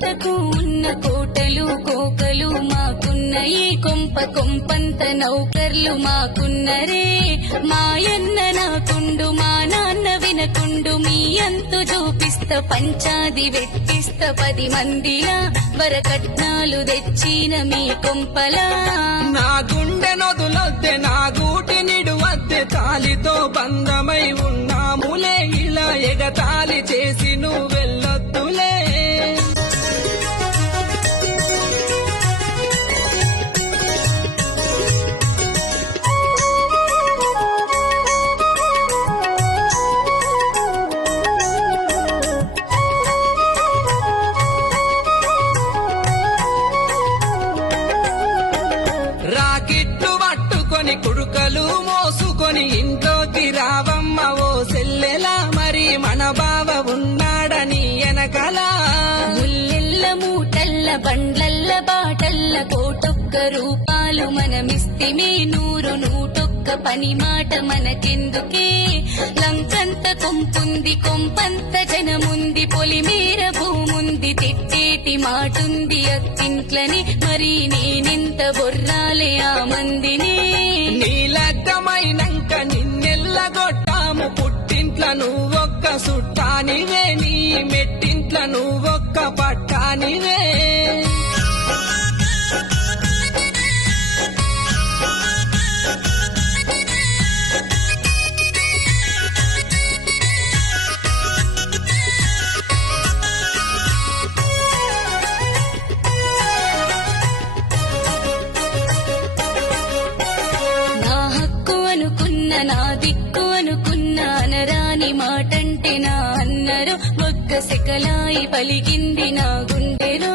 మాటకు ఉన్న కోటలు కోకలు మాకున్న ఈ కొంపంత నౌకర్లు మాకున్నరే. మాయన్న నాకుండు మా నాన్న వినకుండు మీ అంతు చూపిస్త పంచాది వెట్టిస్త 10 మందిలా వరకట్నాలు తెచ్చిన మీ కొంపలా. నా గుండె నొదులొద్దే నా గూటి నిడువద్దే తాలితో బంధమై ఉన్నాములే ఇలా ఎగతాళి చేసి నువ్వెళ్ళొద్దులే. రాకిట్లు పట్టుకొని కుడుకలు మోసుకొని ఇంట్లోకి రావమ్మ ఓ సెల్లెలా. మరి మన బావ ఉన్నాడని ఎనకల ముల్లెల్ల మూటల్ల బండ్లల్ల బాటల్ల కోటొక్క రూపాలు మనమిస్తిమే 100 101 పని మాట మనకెందుకే. లంకంత కొంపుంది కొంపంత జనముంది పొలిమేర భూముంది తిట్టేటి మాటుంది అత్తింట్లని. మరి నేనెంత బొర్రాలే ఆ మందిని. నీ లగ్గమైనంక నిన్నెల్లగొట్టాము పుట్టింట్ల నువ్వొక్క సుట్టానివే నీ మెట్టింట్ల నువ్వొక్క పట్టానివే. నా దిక్కు అనుకున్న అనరాని మాటంటే నా అన్నరు మొగ్గ సెకలాయి పలిగింది నా గుండెలో.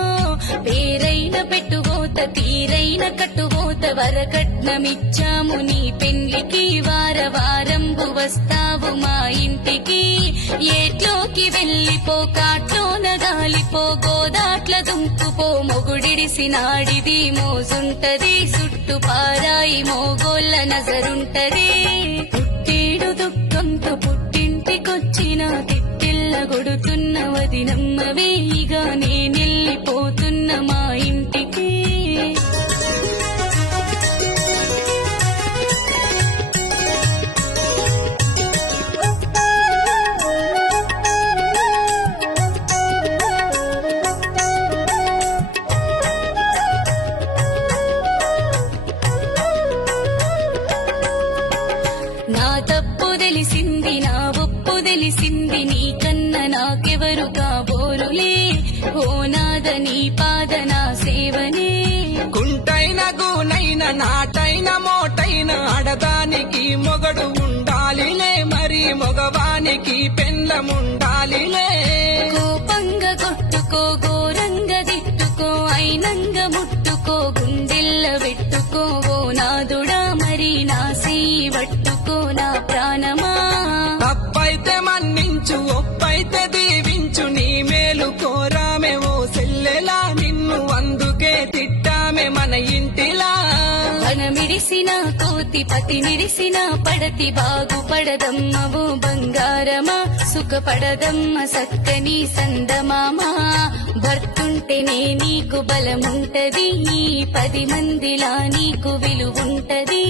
పేరైన పెట్టుబోత తీరైన కట్టుబోత వరకట్నమిచ్చాము నీ పెండ్లికి. వారంబు వస్తావు మా ఇంటికి. ఏట్లోకి వెళ్ళిపో కాట్లోన గాలిపో గోదాట్ల దుంకుపో మొగుడిడిసినాడిది మోజుంటది చుట్టు పారాయి మోగోళ్ళ నజరుంటది. పుట్టేడు దుఃఖంతో పుట్టింటికొచ్చిన తిట్టిల్ల గొడుతున్న వదినమ్మవే ఇక నేనెళ్ళిపోతున్న మా ఇంటికి. నా తప్పు తెలిసింది నా ఒప్పు తెలిసింది నీకన్న నాకెవరు కాబోరులే. ఓ నాద నీ పాద నా సేవనే. కుంటైన గూనైన నాటైన మోటైన ఆడదానికి మొగడు ఉండాలిలే. మరి మగవానికి పెండ్లముండాలిలే. కోపంగా కొట్టుకో ఘోరంగా తిట్టుకో అయినంగా ముట్టుకో గుండెల్ల పెట్టుకో ఓ నాదుడా మరి నా సేయి పట్టుకో నా ప్రాణమా. తప్పైతే మన్నించు ఒప్పైతే దీవించు నీ మేలు కోరామే ఓ సెల్లెలా. నిన్ను అందుకే తిట్టామే మన ఇంటిలా. వనమిడిసిన కోతి పతి నిడిసిన పడతి బాగుపడదమ్మ ఓ బంగారమా. సుఖపడదమ్మ సక్కని సందమామా. భర్తుంటేనే నీకు బలముంటది ఈ 10 మందిలా నీకు విలువుంటది.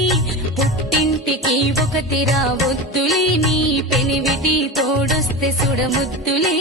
పుట్టింటికి ఒకటి రావొద్దులే నీ పెనివిటి తోడొస్తే సుడముద్దులే.